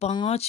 5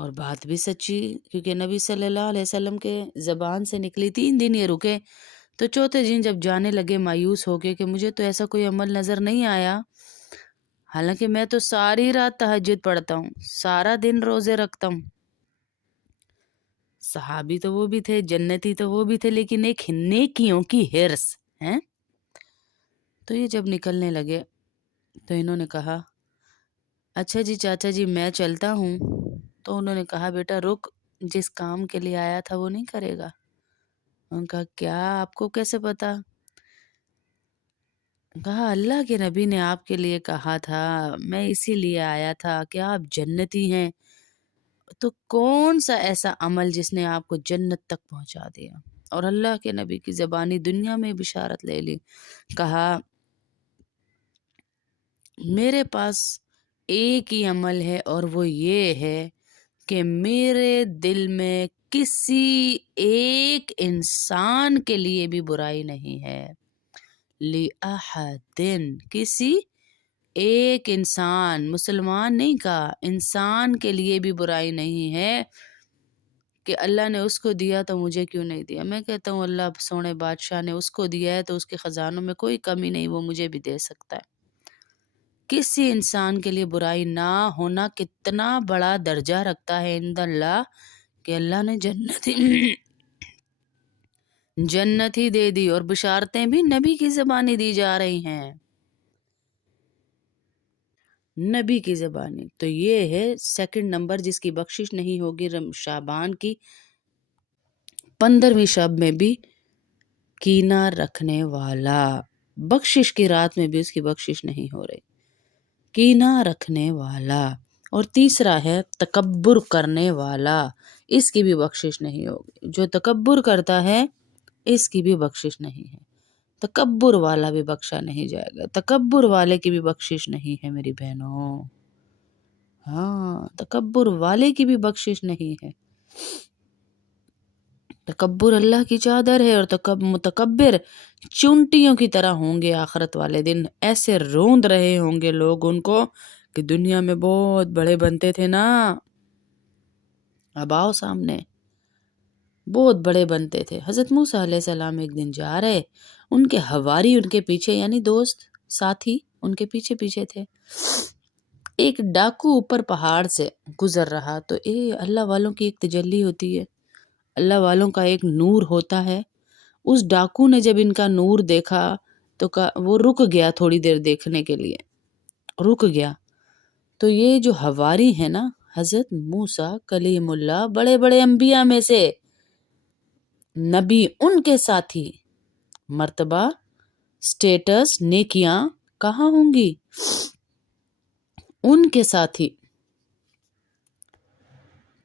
اور بات بھی سچی، کیونکہ نبی صلی اللہ علیہ وسلم کے زبان سے نکلی 3 دن یہ رکے، تو چوتھے دن جب جانے لگے مایوس ہو کے کہ مجھے تو ایسا کوئی عمل نظر نہیں آیا، حالانکہ میں تو ساری رات تہجد پڑھتا ہوں، سارا دن روزے رکھتا ہوں، صحابی تو وہ بھی تھے، جنتی تو وہ بھی تھے، لیکن ایک نیکیوں کی ہرس ہے۔ تو یہ جب نکلنے لگے تو انہوں نے کہا اچھا جی چاچا جی میں چلتا ہوں، تو انہوں نے کہا بیٹا رک، جس کام کے لیے آیا تھا وہ نہیں کرے گا؟ ان کا کیا، آپ کو کیسے پتا؟ کہا اللہ کے نبی نے آپ کے لیے کہا تھا، میں اسی لیے آیا تھا کہ آپ جنتی ہیں، تو کون سا ایسا عمل جس نے آپ کو جنت تک پہنچا دیا؟ اور اللہ کے نبی کی زبانی دنیا میں بشارت لے لی، کہا میرے پاس ایک ہی عمل ہے اور وہ یہ ہے کہ میرے دل میں کسی ایک انسان کے لیے بھی برائی نہیں ہے، لِأَحَدٍ، کسی ایک انسان، مسلمان نہیں کہا، انسان کے لیے بھی برائی نہیں ہے کہ اللہ نے اس کو دیا تو مجھے کیوں نہیں دیا۔ میں کہتا ہوں اللہ سونے بادشاہ نے اس کو دیا ہے تو اس کے خزانوں میں کوئی کمی نہیں، وہ مجھے بھی دے سکتا ہے۔ کسی انسان کے لیے برائی نہ ہونا کتنا بڑا درجہ رکھتا ہے عند اللہ کہ اللہ نے جنت ہی دے دی، اور بشارتیں بھی نبی کی زبانی دی جا رہی ہیں، نبی کی زبانی۔ تو یہ ہے سیکنڈ نمبر جس کی بخشش نہیں ہوگی شعبان کی 15ویں شب میں بھی، کینہ رکھنے والا، بخشش کی رات میں بھی اس کی بخشش نہیں ہو رہی، کینہ رکھنے والا۔ اور تیسرا ہے تکبر کرنے والا، اس کی بھی بخشش نہیں ہوگی، جو تکبر کرتا ہے اس کی بھی بخشش نہیں ہے، تکبر والا بھی بخشا نہیں جائے گا، تکبر والے کی بھی بخشش نہیں ہے میری بہنوں، ہاں تکبر والے کی بھی بخشش نہیں ہے۔ تکبر اللہ کی چادر ہے، اور متکبر چونٹیوں کی طرح ہوں گے آخرت والے دن، ایسے روند رہے ہوں گے لوگ ان کو کہ دنیا میں بہت بڑے بنتے تھے نا، اب آؤ سامنے، بہت بڑے بنتے تھے۔ حضرت موسیٰ علیہ السلام ایک دن جا رہے، ان کے حواری ان کے پیچھے، یعنی دوست ساتھی ان کے پیچھے پیچھے تھے، ایک ڈاکو اوپر پہاڑ سے گزر رہا، تو اللہ والوں کی ایک تجلی ہوتی ہے، اللہ والوں کا ایک نور ہوتا ہے۔ اس ڈاکو نے جب ان کا نور دیکھا تو وہ رک گیا، تھوڑی دیر دیکھنے کے لیے رک گیا۔ تو یہ جو حواری ہے نا، حضرت موسیٰ کلیم اللہ، بڑے بڑے انبیاء میں سے نبی، ان کے ساتھی، مرتبہ، سٹیٹس، نیکیاں کہاں ہوں گی؟ ان کے ساتھی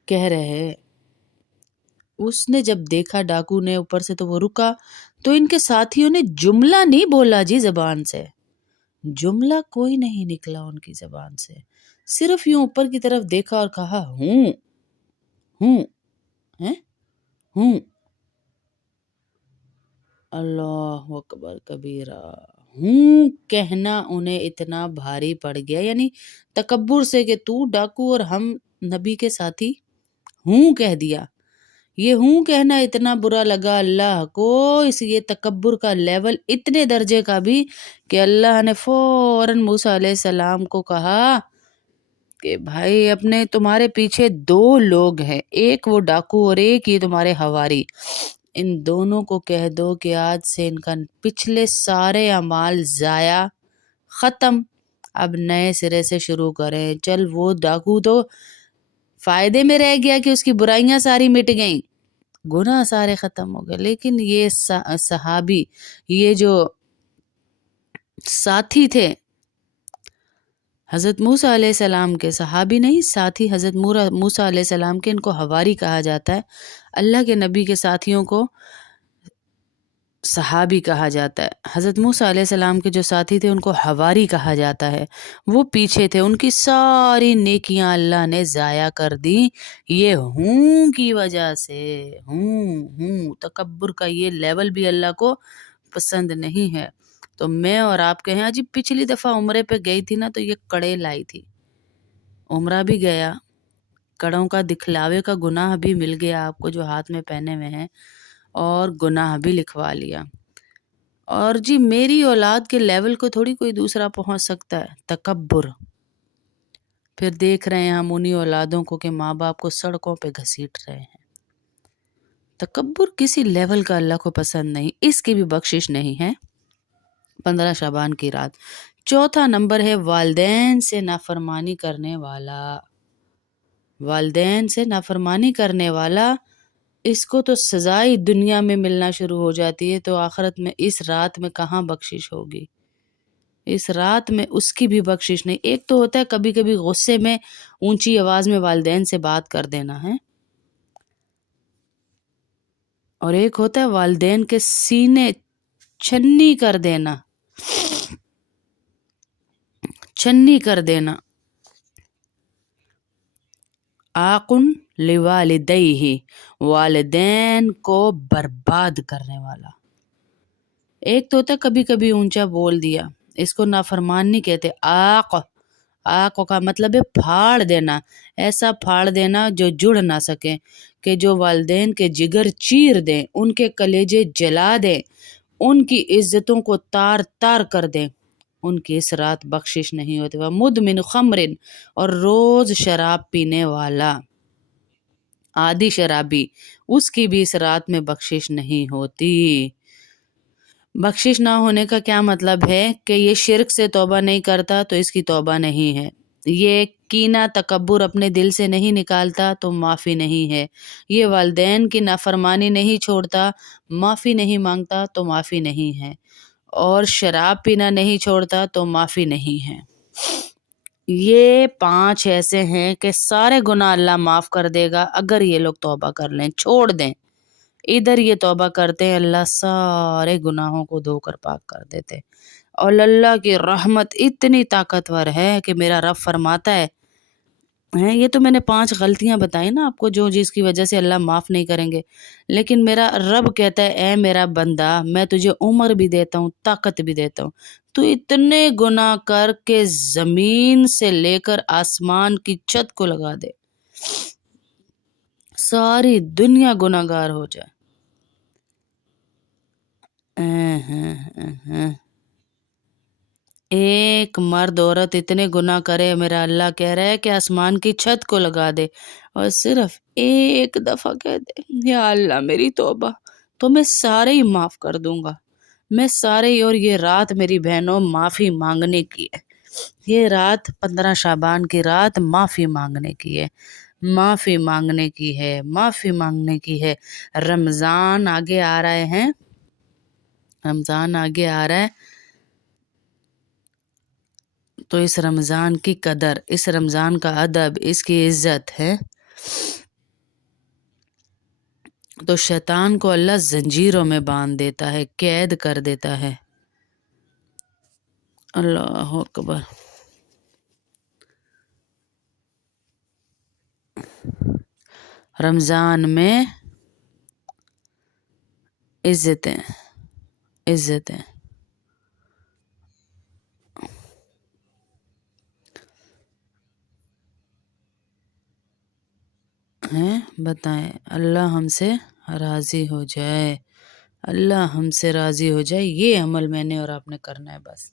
کہہ رہے، اس نے جب دیکھا ڈاکو نے اوپر سے تو وہ رکا، تو ان کے ساتھیوں نے جملہ نہیں بولا جی، زبان سے جملہ کوئی نہیں نکلا ان کی زبان سے، صرف یوں اوپر کی طرف دیکھا اور کہا ہوں ہوں ہوں، اللہ اکبر کبیرہ، ہوں کہنا انہیں اتنا بھاری پڑ گیا، یعنی تکبر سے کہ تو ڈاکو اور ہم نبی کے ساتھی، ہوں کہہ دیا۔ یہ ہوں کہنا اتنا برا لگا اللہ کو، اس یہ تکبر کا لیول اتنے درجے کا بھی کہ اللہ نے فوراً موسیٰ علیہ السلام کو کہا کہ بھائی اپنے تمہارے پیچھے 2 لوگ ہیں، ایک وہ ڈاکو اور ایک یہ تمہارے حواری، ان دونوں کو کہہ دو کہ آج سے ان کا پچھلے سارے اعمال ضائع، ختم، اب نئے سرے سے شروع کریں۔ چل وہ ڈاکو تو فائدے میں رہ گیا کہ اس کی برائیاں ساری مٹ گئیں، گناہ سارے ختم ہو گئے، لیکن یہ صحابی، یہ جو ساتھی تھے حضرت موسیٰ علیہ السلام کے، صحابی نہیں ساتھی، حضرت موسیٰ علیہ السلام کے، ان کو حواری کہا جاتا ہے، اللہ کے نبی کے ساتھیوں کو صحابی کہا جاتا ہے، حضرت موسیٰ علیہ السلام کے جو ساتھی تھے ان کو حواری کہا جاتا ہے، وہ پیچھے تھے، ان کی ساری نیکیاں اللہ نے ضائع کر دی، یہ ہوں کی وجہ سے، ہوں تکبر کا یہ لیول بھی اللہ کو پسند نہیں ہے۔ تو میں اور آپ کہیں ہاں جی پچھلی دفعہ عمرے پہ گئی تھی نا، تو یہ کڑے لائی تھی، عمرہ بھی گیا، کڑوں کا دکھلاوے کا گناہ بھی مل گیا آپ کو جو ہاتھ میں پہنے ہوئے ہیں، اور گناہ بھی لکھوا لیا۔ اور جی میری اولاد کے لیول کو تھوڑی کوئی دوسرا پہنچ سکتا ہے، تکبر۔ پھر دیکھ رہے ہیں ہم انہی اولادوں کو کہ ماں باپ کو سڑکوں پہ گھسیٹ رہے ہیں۔ تکبر کسی لیول کا اللہ کو پسند نہیں، اس کی بھی بخشش نہیں ہے۔ 15 شعبان کی رات۔ چوتھا نمبر ہے والدین سے نافرمانی کرنے والا۔ والدین سے نافرمانی کرنے والا، اس کو تو سزائی دنیا میں ملنا شروع ہو جاتی ہے، تو آخرت میں اس رات میں کہاں بخشش ہوگی؟ اس رات میں اس کی بھی بخشش نہیں۔ ایک تو ہوتا ہے کبھی کبھی غصے میں اونچی آواز میں والدین سے بات کر دینا ہے، اور ایک ہوتا ہے والدین کے سینے چھنی کر دینا، چھنی کر دینا۔ آقن لوالدیہ، والدین کو برباد کرنے والا۔ ایک تو ہوتا ہے کبھی کبھی اونچا بول دیا، اس کو نافرمان نہیں کہتے۔ آق کا مطلب ہے پھاڑ دینا، ایسا پھاڑ دینا جو جڑ نہ سکے، کہ جو والدین کے جگر چیر دیں، ان کے کلیجے جلا دیں، ان کی عزتوں کو تار تار کر دیں، ان کی اس رات بخشش نہیں ہوتی۔ مدمن خمر، اور روز شراب پینے والا، عادی شرابی، اس کی بھی اس رات میں بخشش نہیں ہوتی۔ بخشش نہ ہونے کا کیا مطلب ہے کہ یہ شرک سے توبہ نہیں کرتا تو اس کی توبہ نہیں ہے، یہ کینہ تکبر اپنے دل سے نہیں نکالتا تو معافی نہیں ہے، یہ والدین کی نافرمانی نہیں چھوڑتا، معافی نہیں مانگتا تو معافی نہیں ہے، اور شراب پینا نہیں چھوڑتا تو معافی نہیں ہے۔ یہ 5 ایسے ہیں کہ سارے گناہ اللہ معاف کر دے گا اگر یہ لوگ توبہ کر لیں، چھوڑ دیں۔ ادھر یہ توبہ کرتے ہیں، اللہ سارے گناہوں کو دھو کر پاک کر دیتے، اور اللہ کی رحمت اتنی طاقتور ہے کہ میرا رب فرماتا ہے، یہ تو میں نے 5 غلطیاں بتائی نا آپ کو جو جس کی وجہ سے اللہ معاف نہیں کریں گے، لیکن میرا رب کہتا ہے اے میرا بندہ، میں تجھے عمر بھی دیتا ہوں، طاقت بھی دیتا ہوں، تو اتنے گناہ کر کے زمین سے لے کر آسمان کی چھت کو لگا دے، ساری دنیا گناہ گار ہو جائے۔ ایک مرد عورت اتنے گناہ کرے، میرا اللہ کہہ رہا ہے کہ آسمان کی چھت کو لگا دے، اور صرف ایک دفعہ کہہ دے یا اللہ میری توبہ، تو میں سارے ہی معاف کر دوں گا، میں سارے ہی۔ اور یہ رات میری بہنوں معافی مانگنے کی ہے، یہ رات 15 شعبان کی رات معافی مانگنے کی ہے، معافی مانگنے کی ہے، معافی مانگنے کی ہے۔ رمضان آگے آ رہے ہیں، رمضان آگے آ رہا ہے، تو اس رمضان کی قدر، اس رمضان کا ادب، اس کی عزت ہے۔ تو شیطان کو اللہ زنجیروں میں باندھ دیتا ہے، قید کر دیتا ہے۔ اللہ اکبر۔ رمضان میں عزتیں عزتیں ہیں، بتائیں، اللہ ہم سے راضی ہو جائے، اللہ ہم سے راضی ہو جائے، یہ عمل میں نے اور آپ نے کرنا ہے بس۔